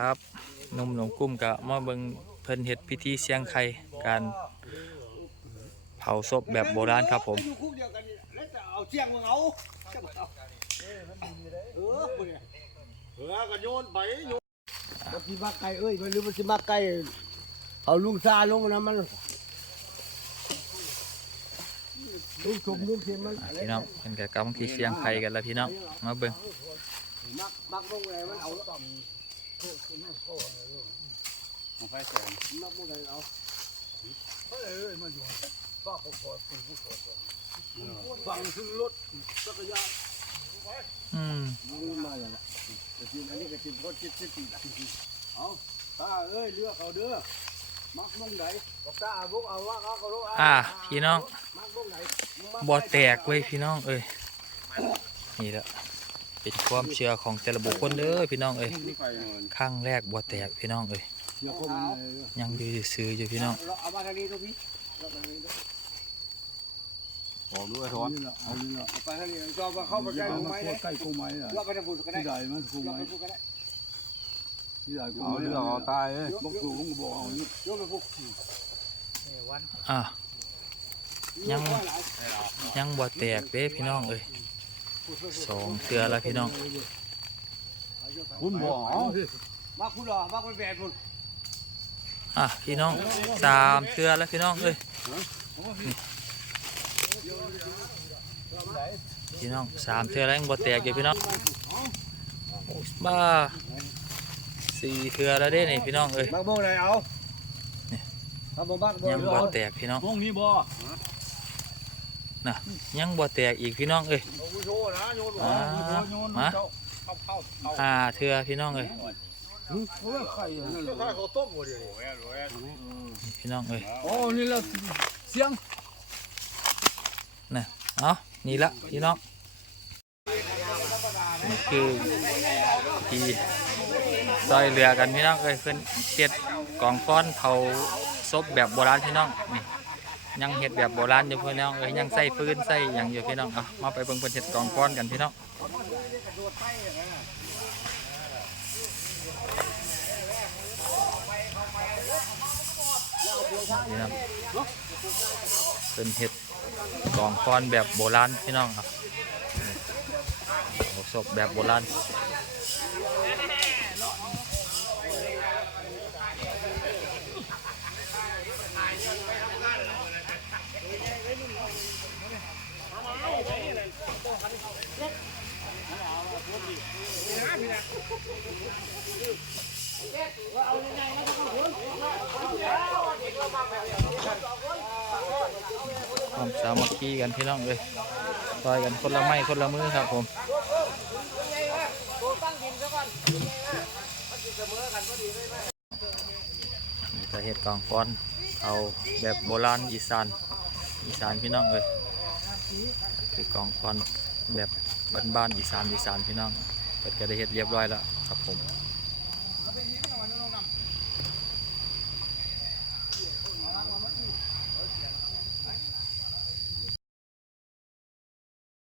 ครับนุ่มหนองกุ้มกะมาเบิงเพิ่นเฮ็ดพิธีเสียงไข่การเผาศพแบบโบราณครับผมอยู่คุกเดียวกันนี่แล้วจะเอาเสียงของเขาจะเอาเออพุ่นเนี่ยเออก็โยนไปโยนมันสิมาไกลเอ้ยมันหรือมันสิมาไกลเอาลุงซาลงนะมันลุงชมลุงเข็มมันพี่น้องเพิ่นก็กำลังที่เสียงไข่กันแล้วพี่น้องมาเบิ่งมักมักลงไหนมันเอาต่อม ของไฟแสงมักลงไหนเอาเฮ้ยมาอยู่ป้าขอขอคุณผู้ขอฟังขึ้นรถจักรยานอืมมันมาอย่างละแต่ทีอันนี้ก็ทีรถจิตจิตจิตเอาตาเอ้ยเลือกเอาเด้อมักลงไหนบอกตาบุกเอาว่าเอาเขาลงอ่าพี่น้องมักลงไหนบ่แตกเว้ยพี่น้องเอ้ยนี่แหละ เป็นความเชื่อของแต่ละบุคคลเด้อพี่น้องเอ้ยนี่ไฟเงินครั้งแรกบ่แตกพี่น้องเอ้ยเดี๋ยวคนยังดูซื่อๆอยู่พี่น้องเอามาทางนี้ตรงนี้เอามาทางนี้ขอด้วยทอนเอานี่ละเอาไปทางนี้จอมาเข้าไปใกล้เอากูมาไหมโคตรใกล้กูไหมล่ะเราไปทางฝุ่นก็ได้ที่ใดมันกูเราไหมไปฝุ่นก็ได้ที่ใดกูเอาไหมที่เราตายเอ้ยบอกกูผมก็บอกเอานี่ยกไปฝุ่นอะยังยังบ่แตกเด้พี่น้องเอ้ย สองเทื่อแล้วพี่น้องคุณบอกเอามาคุณหรอมาคุณแฟนคุณอะพี่น้องสามเทื่อแล้วพี่น้องเอ้ยนี่พี่น้องสามเทื่อแล้วยังบ่แตกอยู่พี่น้องโอ้ยบ้าสี่เทื่อแล้วเด้นี่พี่น้องเอ้ยมักโบไหนเอาถ้าบ่มักโบยังบ่แตกพี่น้องวงนี้บ่ ยังบ่แตกอีกพี่น้องเอ้ยเอาโชว์นะโยนอ่ามาเข้าเข้าเข้าห้าเทื่อพี่น้องเอ้ยโอ้ยไข่นั่นเจ้าข้าเขาต้มหมดเลยโอ้ยโอ้ยพี่น้องเอ้ยโอ้นี่ละเสียงเอานี่ละพี่น้องนี่คือที่ซอยเรือกันพี่น้องเอ้ยเพิ่นเฮ็ดกองฟ้อนเผาศพแบบโบราณพี่น้องนี่ ยังเฮ็ดแบบโบราณอยู่พี่น้องเอ้ยยังใส่ฟืนใส่หยังอยู่พี่น้องเอามาไปเบิ่งเพิ่นเฮ็ดกองฟ้อนกันพี่น้องพี่น้องเพิ่นเฮ็ดกองฟ้อนแบบโบราณพี่น้องครับเผาศพแบบโบราณ ความสามัคคีกันพี่น้องเลยซอยกันคนละไม้คนละมือครับผมนี่เห็ดกองฟ้อน เอาแบบโบราณอีสานอีสานพี่น้องเลยคือกองฟ้อนแบบบ้านๆอีสานอีสานพี่น้องเปิดก็ได้เห็ดเรียบร้อยแล้วครับผม